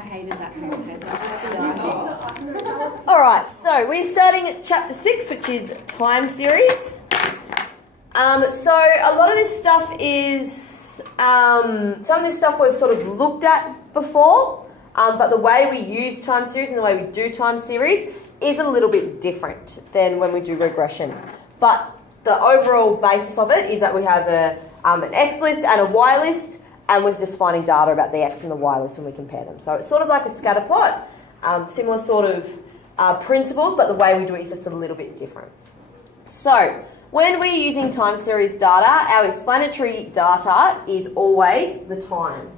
hated that concept. All right, so we're starting at chapter 6, which is time series. So a lot of this stuff is, some of this stuff we've sort of looked at before, but the way we use time series and the way we do time series is a little bit different than when we do regression. But the overall basis of it is that we have an X list and a Y list, and we're just finding data about the X and the Y list when we compare them. So it's sort of like a scatter plot, similar sort of principles, but the way we do it is just a little bit different. So when we're using time series data, our explanatory data is always the time.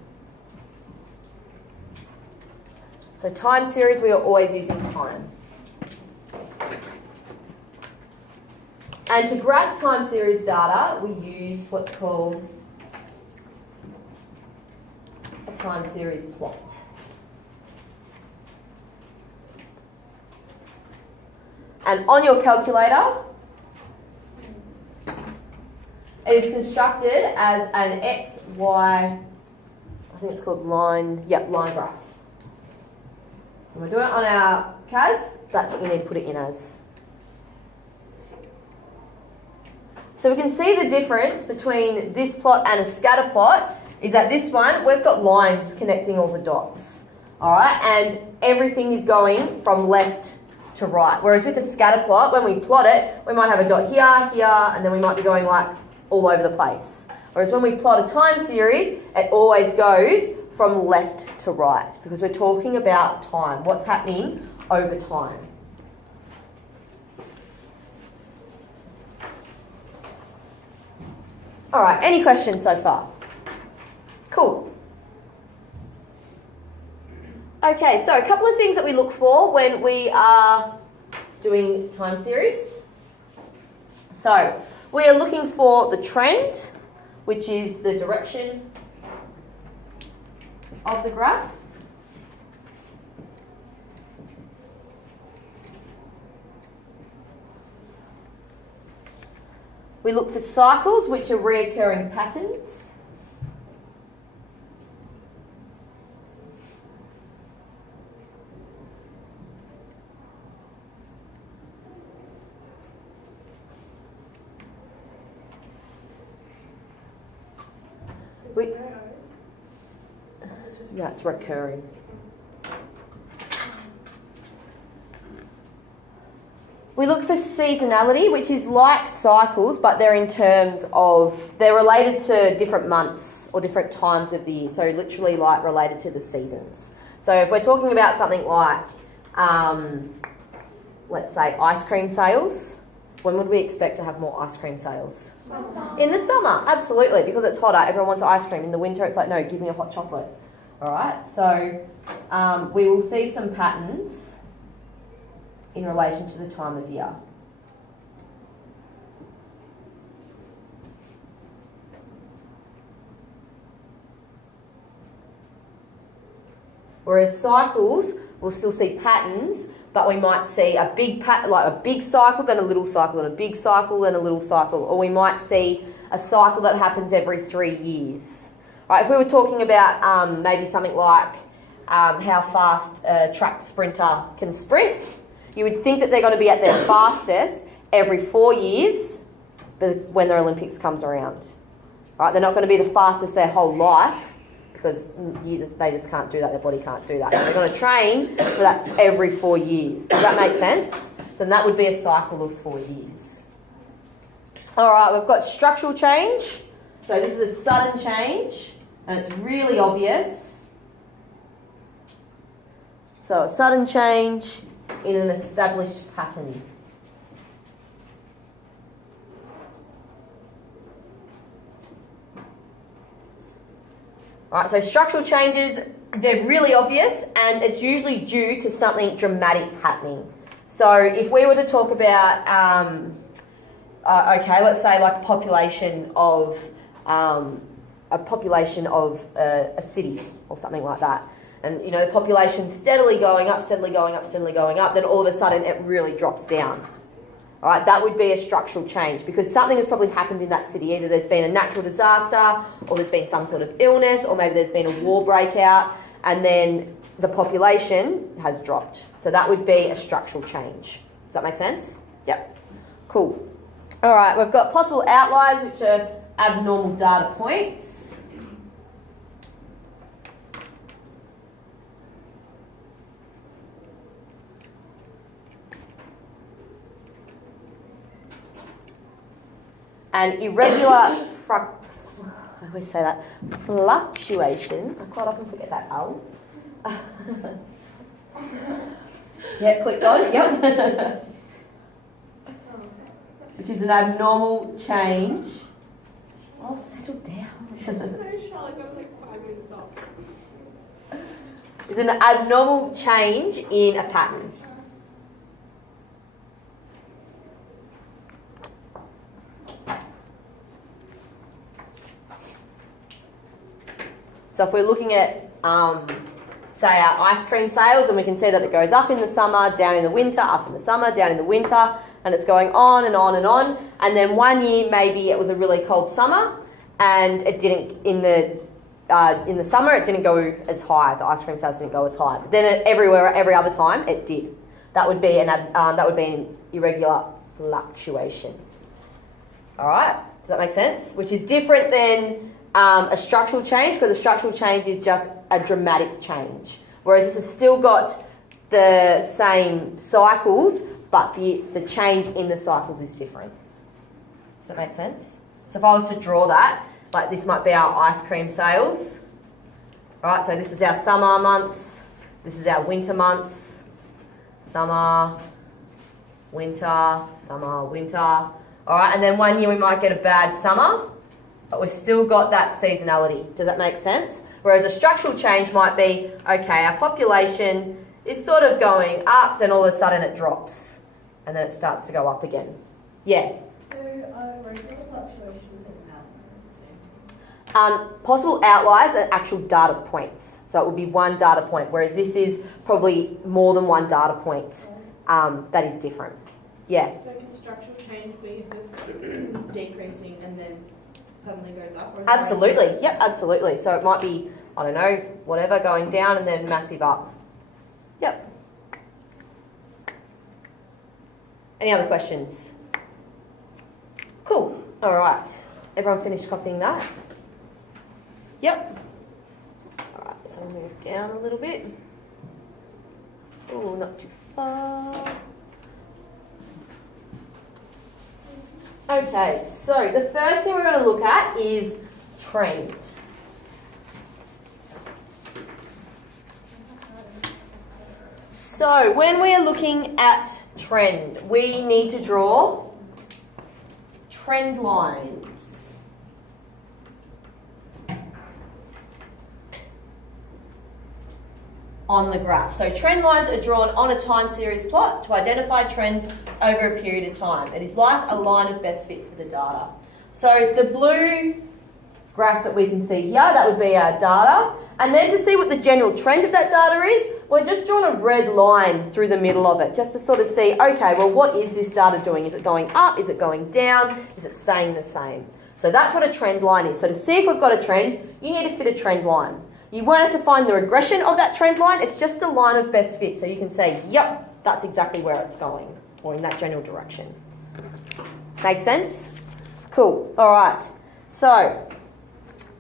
So time series, we are always using time. And to graph time series data, we use what's called a time series plot. And on your calculator, it is constructed as an X, Y, I think it's called line graph. When we're doing it on our CAS, that's what we need to put it in as. So we can see the difference between this plot and a scatter plot is that this one, we've got lines connecting all the dots. All right, and everything is going from left to right. Whereas with a scatter plot, when we plot it, we might have a dot here, here, and then we might be going like all over the place. Whereas when we plot a time series, it always goes from left to right because we're talking about time, what's happening over time. All right, any questions so far? Cool. Okay, so a couple of things that we look for when we are doing time series. So we are looking for the trend, which is the direction of the graph. We look for cycles, which are recurring patterns. That's recurring. We look for seasonality, which is like cycles, but they're in terms of, they're related to different months or different times of the year. So literally like related to the seasons. So if we're talking about something like, let's say ice cream sales, when would we expect to have more ice cream sales? In the summer, absolutely, because it's hotter, everyone wants ice cream. In the winter, it's like, no, give me a hot chocolate. All right, so we will see some patterns in relation to the time of year. Whereas cycles, we'll still see patterns, but we might see a big like a big cycle, then a little cycle, then a big cycle, then a little cycle, or we might see a cycle that happens every 3 years. Right, if we were talking about maybe something like how fast a track sprinter can sprint, you would think that they're going to be at their fastest every 4 years when the Olympics comes around. Right, they're not going to be the fastest their whole life because they just can't do that, their body can't do that. So they're going to train for that every 4 years. Does that make sense? So that would be a cycle of 4 years. All right, we've got structural change. So this is a sudden change. And it's really obvious. So a sudden change in an established pattern. Alright, so structural changes, they're really obvious and it's usually due to something dramatic happening. So if we were to talk about, okay, let's say like the population of a city or something like that. And, you know, the population's steadily going up, steadily going up, steadily going up, then all of a sudden it really drops down. All right, that would be a structural change because something has probably happened in that city. Either there's been a natural disaster or there's been some sort of illness or maybe there's been a war breakout and then the population has dropped. So that would be a structural change. Does that make sense? Yep. Cool. All right, we've got possible outliers, which are abnormal data points. And irregular, I always say that, fluctuations. I quite often forget that L. Yeah, clicked on, yep. Which is an abnormal change. Oh, settle down. It's an abnormal change in a pattern. So if we're looking at, say, our ice cream sales, and we can see that it goes up in the summer, down in the winter, up in the summer, down in the winter, and it's going on and on and on. And then one year, maybe it was a really cold summer, and it didn't, in the summer, it didn't go as high. The ice cream sales didn't go as high. But then every other time, it did. That would be an irregular fluctuation. All right, does that make sense? Which is different than a structural change, because a structural change is just a dramatic change. Whereas this has still got the same cycles, but the change in the cycles is different. Does that make sense? So if I was to draw that, like this might be our ice cream sales. All right, so this is our summer months, this is our winter months. Summer, winter, summer, winter. All right, and then one year we might get a bad summer, but we've still got that seasonality. Does that make sense? Whereas a structural change might be, okay, our population is sort of going up, then all of a sudden it drops, and then it starts to go up again. Yeah? So regular fluctuations and outliers? Possible outliers are actual data points. So it would be one data point, whereas this is probably more than one data point that is different. Yeah? So can structural change be with decreasing and then suddenly goes up? Or Absolutely. Yep, absolutely. So it might be, I don't know, whatever, going down and then massive up. Yep. Any other questions? Cool. All right. Everyone finished copying that? Yep. All right, so I'll move down a little bit. Oh, not too far. Okay, so the first thing we're going to look at is trend. So when we are looking at trend, we need to draw trend lines. On the graph. So trend lines are drawn on a time series plot to identify trends over a period of time. It is like a line of best fit for the data. So the blue graph that we can see here, that would be our data. And then to see what the general trend of that data is, we're just drawing a red line through the middle of it, just to sort of see, okay, well, what is this data doing? Is it going up? Is it going down? Is it staying the same? So that's what a trend line is. So to see if we've got a trend, you need to fit a trend line. You won't have to find the regression of that trend line. It's just a line of best fit. So you can say, yep, that's exactly where it's going, or in that general direction. Make sense? Cool. All right. So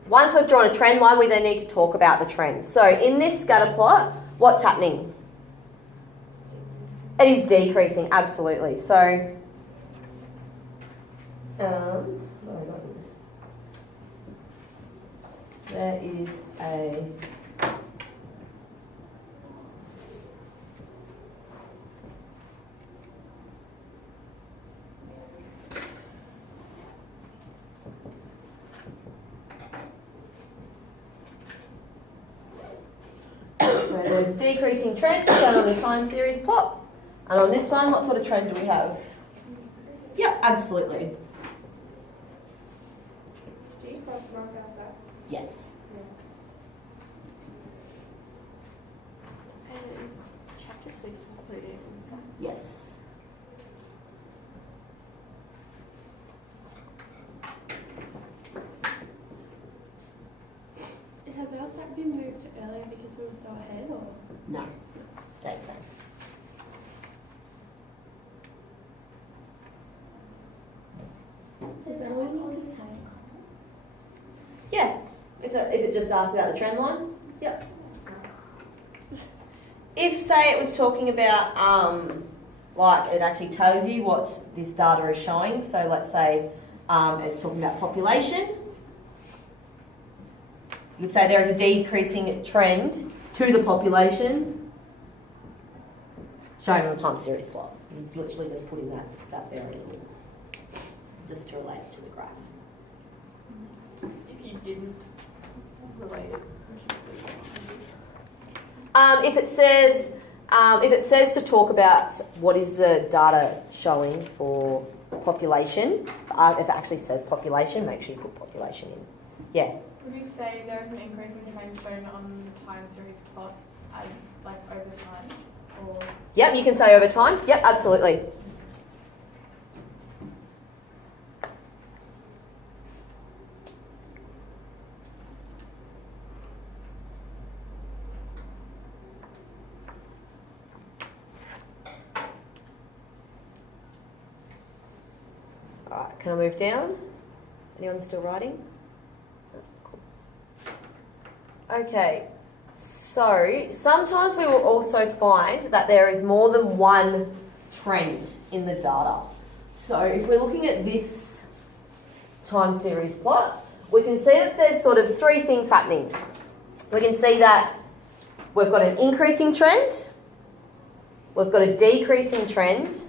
once we've drawn a trend line, we then need to talk about the trend. So in this scatter plot, what's happening? It is decreasing, absolutely. So, there is a there's a decreasing trend shown on the time series plot. And on this one, what sort of trend do we have? Yep, absolutely. Do you cross mark our stats? Yes. And is chapter 6 included in science? Yes. Has our stat been moved to earlier because still so ahead or? No, stay the same. Is that what you need to say? Yeah, if it just asks about the trend line, yep. If, say, it was talking about, like, it actually tells you what this data is showing, so let's say it's talking about population, you could say there is a decreasing trend to the population shown on the time series plot. You literally just put in that variable just to relate it to the graph. If you didn't relate it, If it says to talk about what is the data showing for population, if it actually says population, make sure you put population in. Yeah. Would you say there is an increase in trend shown on the time series plot as like over time, or Yep, you can say over time. Yep, absolutely. Alright, can I move down? Anyone still writing? Cool. Okay, so sometimes we will also find that there is more than one trend in the data. So if we're looking at this time series plot, we can see that there's sort of three things happening. We can see that we've got an increasing trend, we've got a decreasing trend,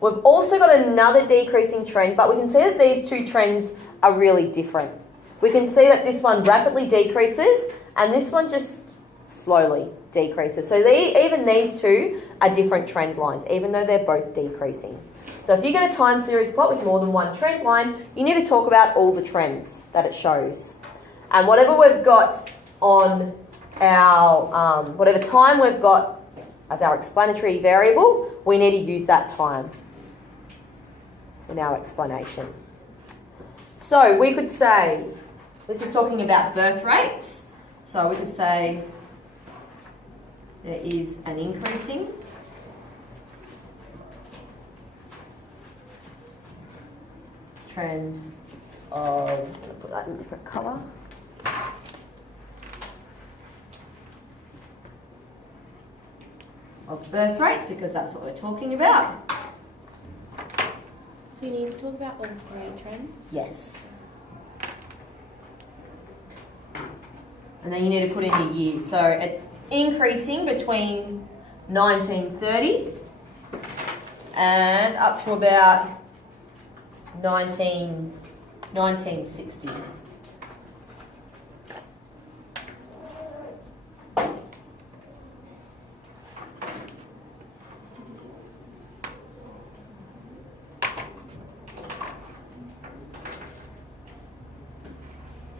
we've also got another decreasing trend, but we can see that these two trends are really different. We can see that this one rapidly decreases and this one just slowly decreases. So even these two are different trend lines, even though they're both decreasing. So if you get a time series plot with more than one trend line, you need to talk about all the trends that it shows. And whatever we've got on our, whatever time we've got as our explanatory variable, we need to use that time in our explanation. So we could say, this is talking about birth rates, so we could say there is an increasing trend of, I'm going to put that in a different colour. Of birth rates, because that's what we're talking about. So you need to talk about all three trends? Yes. And then you need to put in your years. So it's increasing between 1930 and up to about 1960.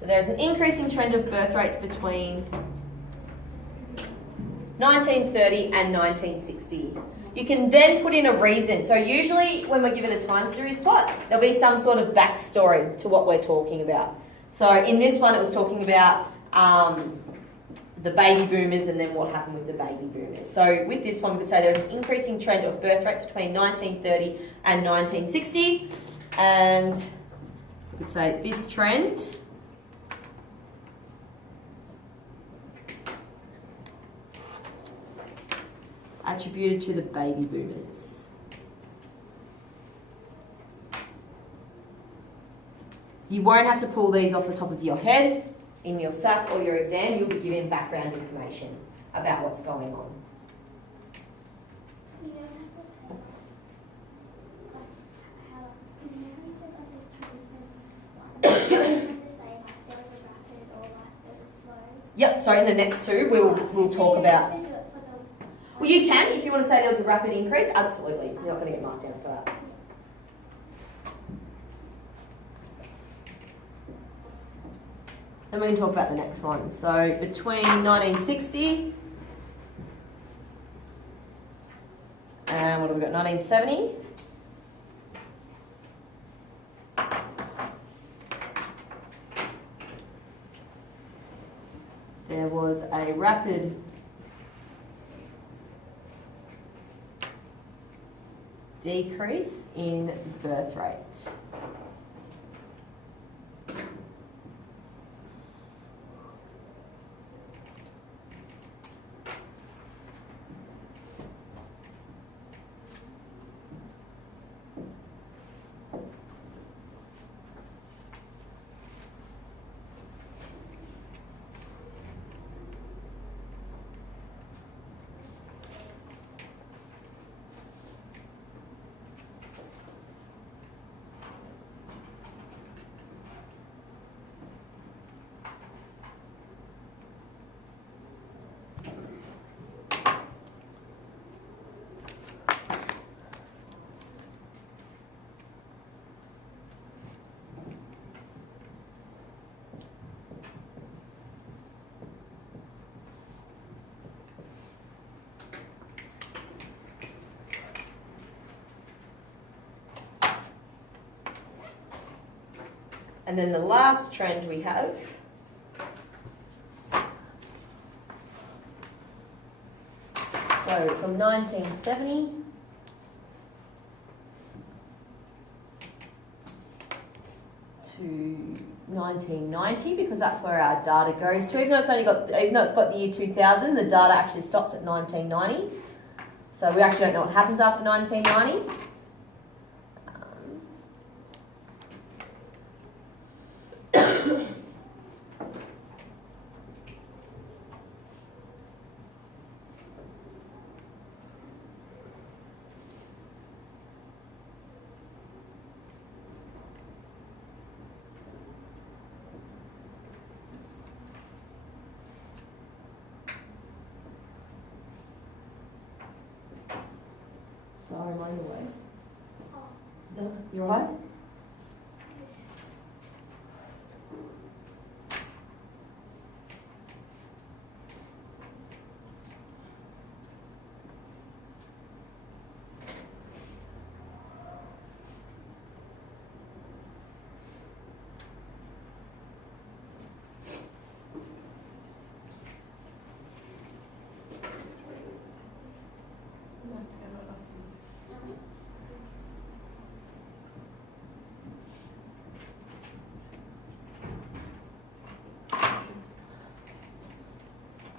So there's an increasing trend of birth rates between 1930 and 1960. You can then put in a reason. So usually when we're given a time series plot, there'll be some sort of backstory to what we're talking about. So in this one, it was talking about the baby boomers and then what happened with the baby boomers. So with this one, we could say there's an increasing trend of birth rates between 1930 and 1960. And we could say this trend attributed to the baby boomers. You won't have to pull these off the top of your head. In your SAP or your exam, you'll be given background information about what's going on. You don't have to say, like, how, because you know you said like there's two different ones. You don't have to say like there's a rapid or like there's a slow. Yep, so in the next two, we'll talk about. Well, you can, if you want to say there was a rapid increase, absolutely. You're not going to get marked down for that. Then we can talk about the next one. So between 1960 and what have we got, 1970? There was a rapid decrease in birth rate. And then the last trend we have so from 1970 to 1990, because that's where our data goes to. Even though it's got the year 2000, the data actually stops at 1990. So we actually don't know what happens after 1990. Sorry, I'm on the way. No, you alright?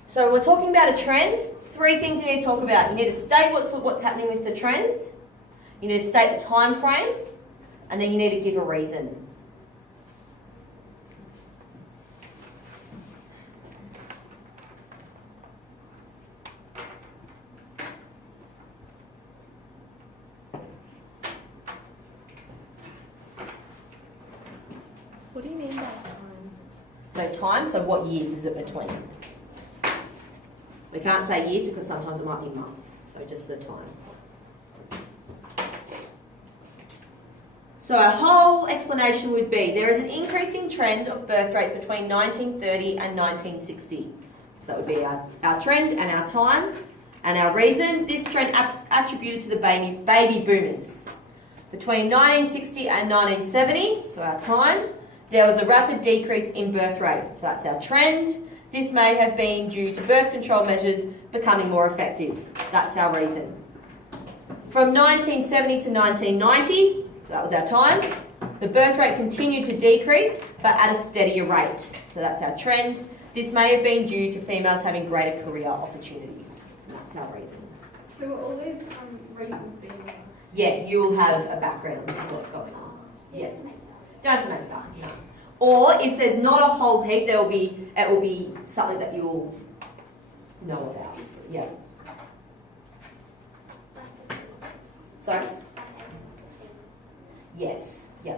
So we're talking about a trend. 3 things you need to talk about. You need to state what's happening with the trend. You need to state the time frame, and then you need to give a reason. What do you mean by time? So what years is it between? We can't say years because sometimes it might be months, so just the time. So our whole explanation would be there is an increasing trend of birth rates between 1930 and 1960. So that would be our trend and our time. And our reason, this trend attributed to the baby boomers. Between 1960 and 1970, so our time, there was a rapid decrease in birth rate. So that's our trend. This may have been due to birth control measures becoming more effective. That's our reason. From 1970 to 1990, so that was our time, the birth rate continued to decrease, but at a steadier rate. So that's our trend. This may have been due to females having greater career opportunities. That's our reason. So will all these reasons be? Yeah, you will have a background of what's going on. You Yeah. have to make it up. Don't have to make it up. No. Or if there's not a whole heap, it will be something that you will know about. Yeah. Like the seasons. Sorry? Like as in the seasons. Yes. Yeah.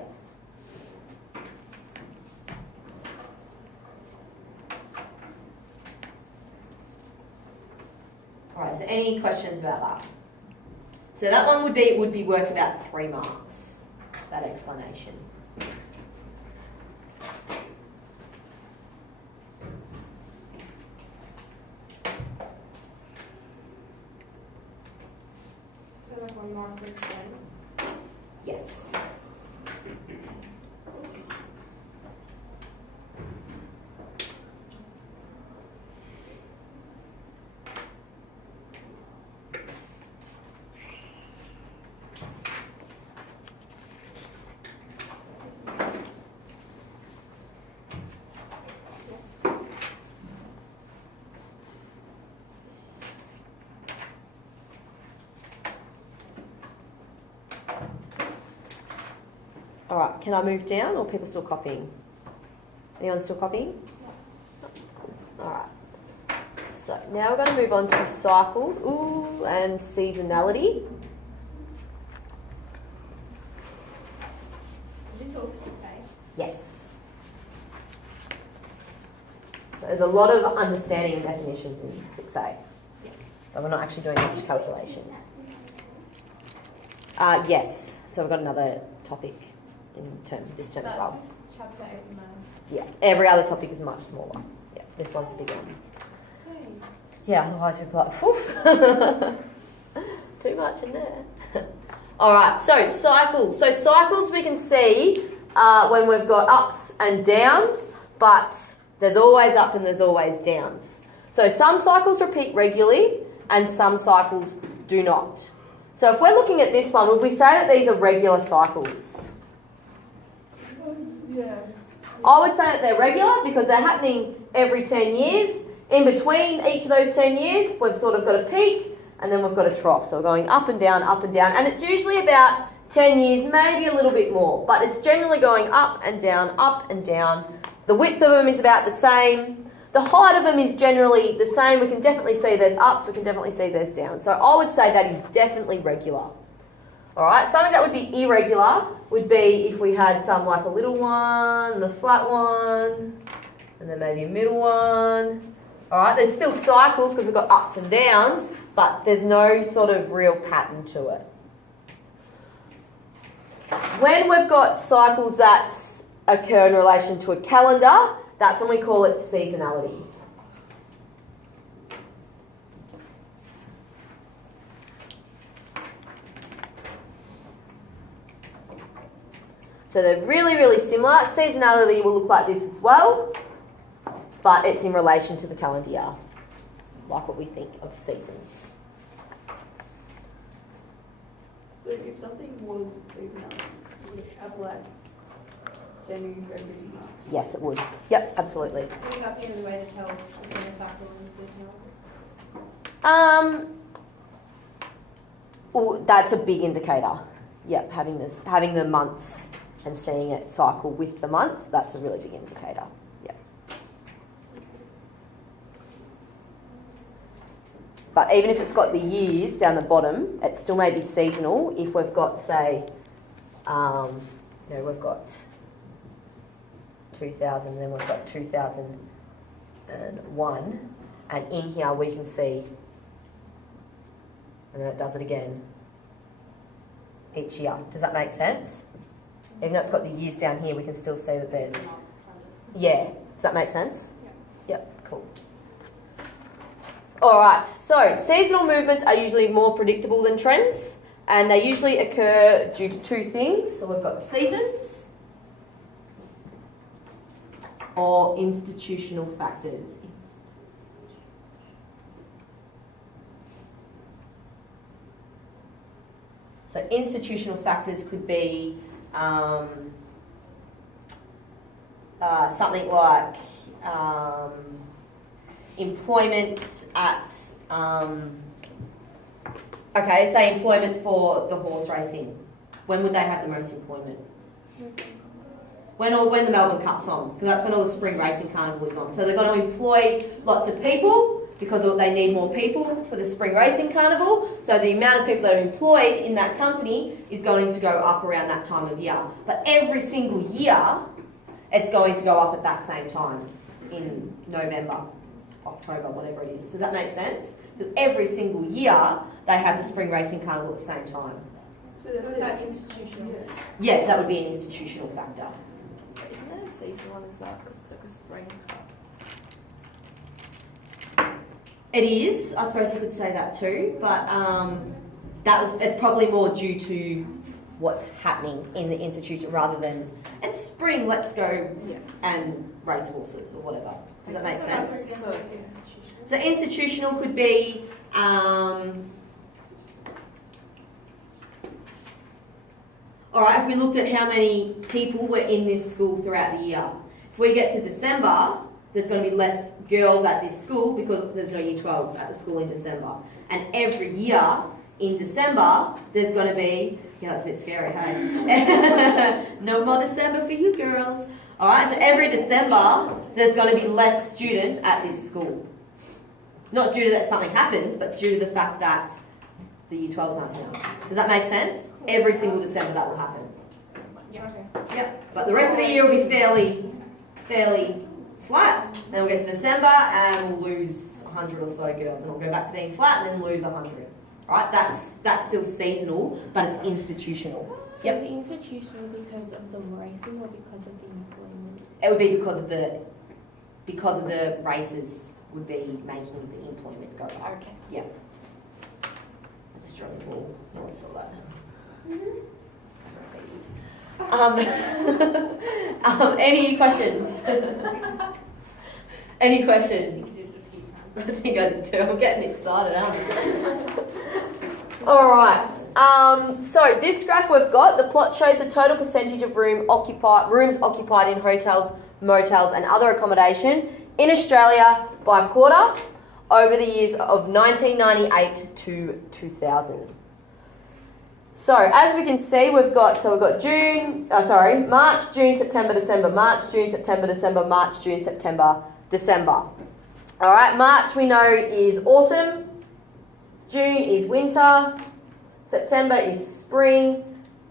All right. So any questions about that? So that one would be worth about 3 marks. That explanation. So like 1 mark per trend. Yes. All right, can I move down or are people still copying? Anyone still copying? All right. So now we're going to move on to cycles, and seasonality. Is this all for 6A? Yes. There's a lot of understanding and definitions in 6A. So we're not actually doing much calculations. Yes. So we've got another topic in this term as That's well. just chapter 8 and 9. Yeah. Every other topic is much smaller. Yeah. This one's a big one. Yeah. Otherwise we'd be like, whew. Too much in there. All right. So cycles. So cycles we can see when we've got ups and downs, but there's always up and there's always downs. So some cycles repeat regularly and some cycles do not. So if we're looking at this one, would we say that these are regular cycles? Yes. I would say that they're regular because they're happening every 10 years. In between each of those 10 years, we've sort of got a peak and then we've got a trough. So we're going up and down, and it's usually about 10 years, maybe a little bit more, but it's generally going up and down, up and down. The width of them is about the same. The height of them is generally the same. We can definitely see there's ups, we can definitely see there's downs. So I would say that is definitely regular. All right, something that would be irregular would be if we had some like a little one and a flat one, and then maybe a middle one. All right, there's still cycles because we've got ups and downs, but there's no sort of real pattern to it. When we've got cycles that occur in relation to a calendar, that's when we call it seasonality. So they're really, really similar. Seasonality will look like this as well, but it's in relation to the calendar year, like what we think of seasons. So if something was seasonal, would it have like January, February, March? Yes, it would. Yep, absolutely. So is that the only way to tell between a cycle and seasonal? Well, that's a big indicator. Yep, having the months and seeing it cycle with the months, that's a really big indicator. Yep. But even if it's got the years down the bottom, it still may be seasonal if we've got, say, we've got 2000, then we've got 2001, and in here we can see, and then it does it again each year. Does that make sense? Even though it's got the years down here, we can still see that there's... Yeah. Does that make sense? Yep, cool. All right, so seasonal movements are usually more predictable than trends, and they usually occur due to two things. So we've got the seasons or institutional factors. So institutional factors could be something like employment at, say employment for the horse racing. When would they have the most employment? When the Melbourne Cup's on, because that's when all the spring racing carnival is on. So they're going to employ lots of people because they need more people for the spring racing carnival. So the amount of people that are employed in that company is going to go up around that time of year. But every single year, it's going to go up at that same time in November, October, whatever it is. Does that make sense? Because every single year, they have the spring racing carnival at the same time. So is that institutional? Yes, that would be an institutional factor. Isn't there a seasonal one as well? Because it's like a spring cup. It is, I suppose you could say that too, but it's probably more due to what's happening in the institution rather than it's spring, let's go and race horses or whatever. Does that make sense? So institutional could be alright, if we looked at how many people were in this school throughout the year. If we get to December, there's going to be less girls at this school because there's no year 12s at the school in December. And every year in December, there's going to be, yeah, that's a bit scary, hey? No more December for you girls. All right, so every December, there's going to be less students at this school. Not due to that something happens, but due to the fact that the Year 12s aren't here. Does that make sense? Every single December that will happen. Yeah, okay. Yep. But the rest of the year will be fairly flat. Then we'll get to December and we'll lose 100 or so girls, and we'll go back to being flat and then lose 100. Right? That's still seasonal, but it's institutional. So Yep. is it institutional because of the racing or because of the employment? It would be because of the races would be making the employment go up. Okay. Yeah. I just dropped the ball. No one saw that. Any questions? Any questions? I think I did too. I'm getting excited, aren't I? All right. So this graph we've got, the plot shows the total percentage of rooms occupied in hotels, motels, and other accommodation in Australia by quarter over the years of 1998 to 2000. So as we can see, we've got March, June, September, December, March, June, September, December, March, June, September, December. All right, March we know is autumn, June is winter, September is spring,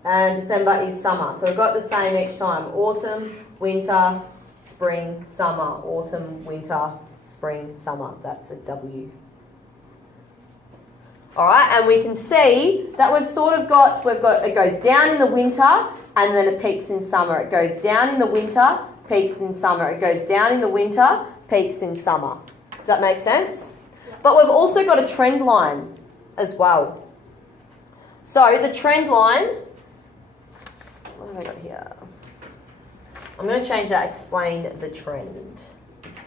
and December is summer. So we've got the same each time: autumn, winter, spring, summer, autumn, winter, spring, summer. That's a W. All right, and we can see that we've got it goes down in the winter and then it peaks in summer. It goes down in the winter, peaks in summer. It goes down in the winter, peaks in summer. Does that make sense? But we've also got a trend line as well. So the trend line, what have I got here? I'm going to change that, explain the trend.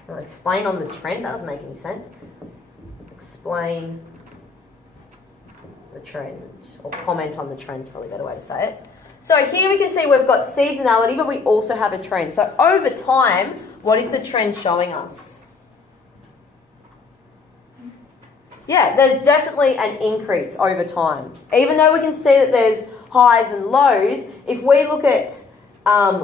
I'll explain on the trend, that doesn't make any sense. Explain the trend, or comment on the trend is probably a better way to say it. So here we can see we've got seasonality, but we also have a trend. So over time, what is the trend showing us? Yeah, there's definitely an increase over time. Even though we can see that there's highs and lows, if we look at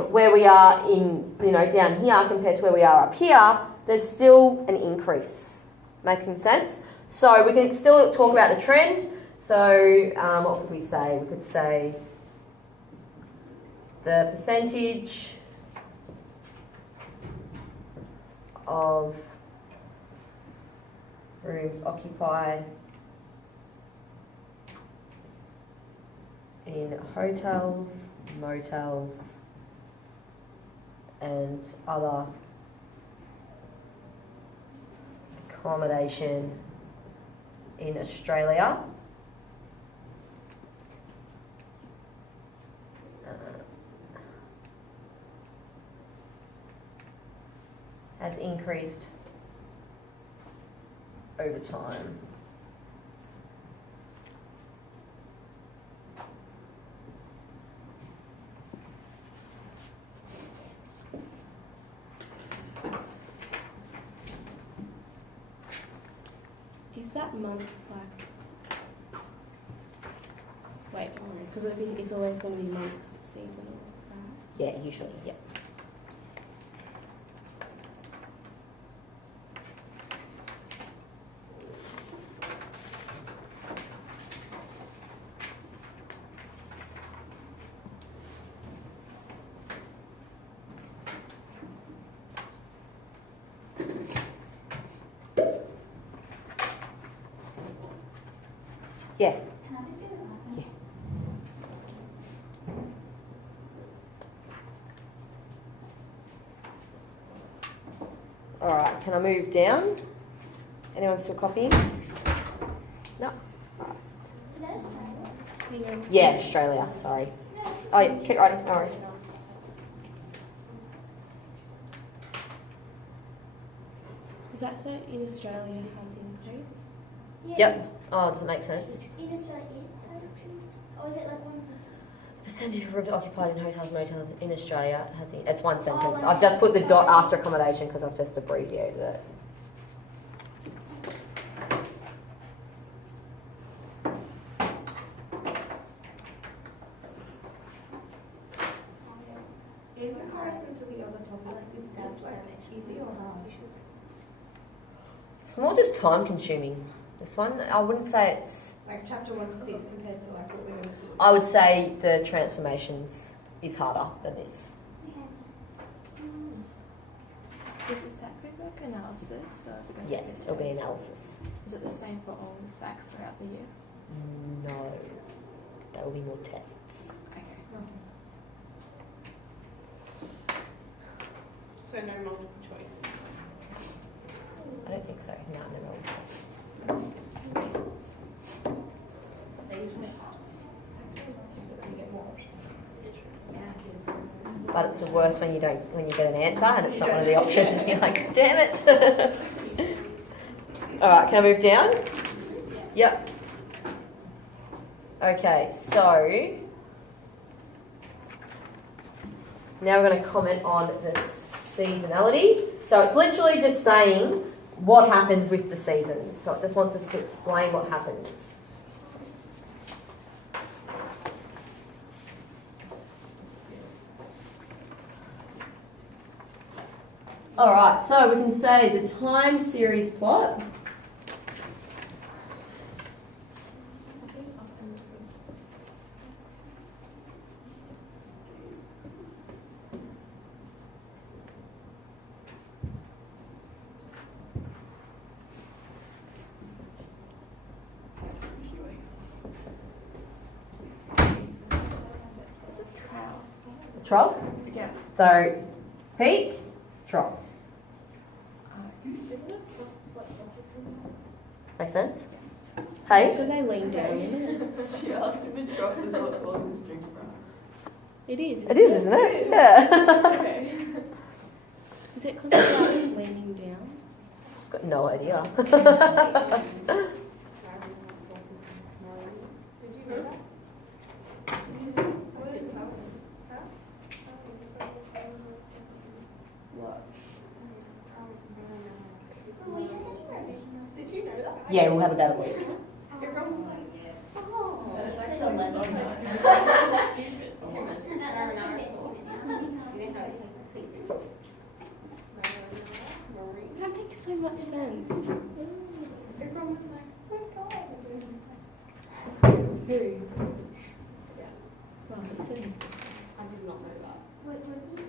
where we are down here compared to where we are up here, there's still an increase. Making sense? So we can still talk about the trend. So what could we say? We could say the percentage of rooms occupied in hotels, motels, and other accommodation in Australia has increased over time. Is that months wait, because I think it's always going to be months because it's seasonal, right? Yeah, usually, yeah. Yeah. Can I just do the math? Yeah. All right, can I move down? Anyone still copying? No. Is that Australia? Hang on. Yeah, Australia. Sorry. Oh, yeah, keep writing. No worries. Does that say in Australia has increased? Yes. Yep. Oh, does it make sense? In Australia, or is it like one sentence? Percentage of rooms occupied in hotels, motels in Australia has. It's one sentence. one I've just put the sentence, dot sorry. after accommodation because I've just abbreviated it. topics is this like easy or hard? It's more just time consuming. This one, I wouldn't say it's. Like chapter 1 to 6 compared to like what we're going to do. I would say the transformations is harder than this. Is the SAC work analysis? So is it going to Yes, it'll be analysis. Is it the same for all the SACs throughout the year? No, there will be more tests. Okay. So no multiple choice. I don't think so. No, never will test. But it's the worst when you get an answer and it's not one of the options. You're like, damn it. All right, can I move down? Yep. Okay, so now we're going to comment on the seasonality. So it's literally just saying what happens with the seasons. So it just wants us to explain what happens. All right, so we can say the time series plot. Is it trough? Trough. Yeah. So peak, trough. Make sense? Hey? Because they lean down in it. She asked if a drop is what causes drink run. It is. It is, isn't it? Yeah. Okay. Is it because they're like leaning down? Got no idea. Did you know that? What? We had any revisionals. Did you know that? Yeah, we'll have about a week. Everyone was like, Oh. that is So actually you so said- nice. Stupid. No, that's a bit That makes so much sense. Everyone was like, Oh my God. Who? Well, he said he's just. I did not know that. Wait, what did you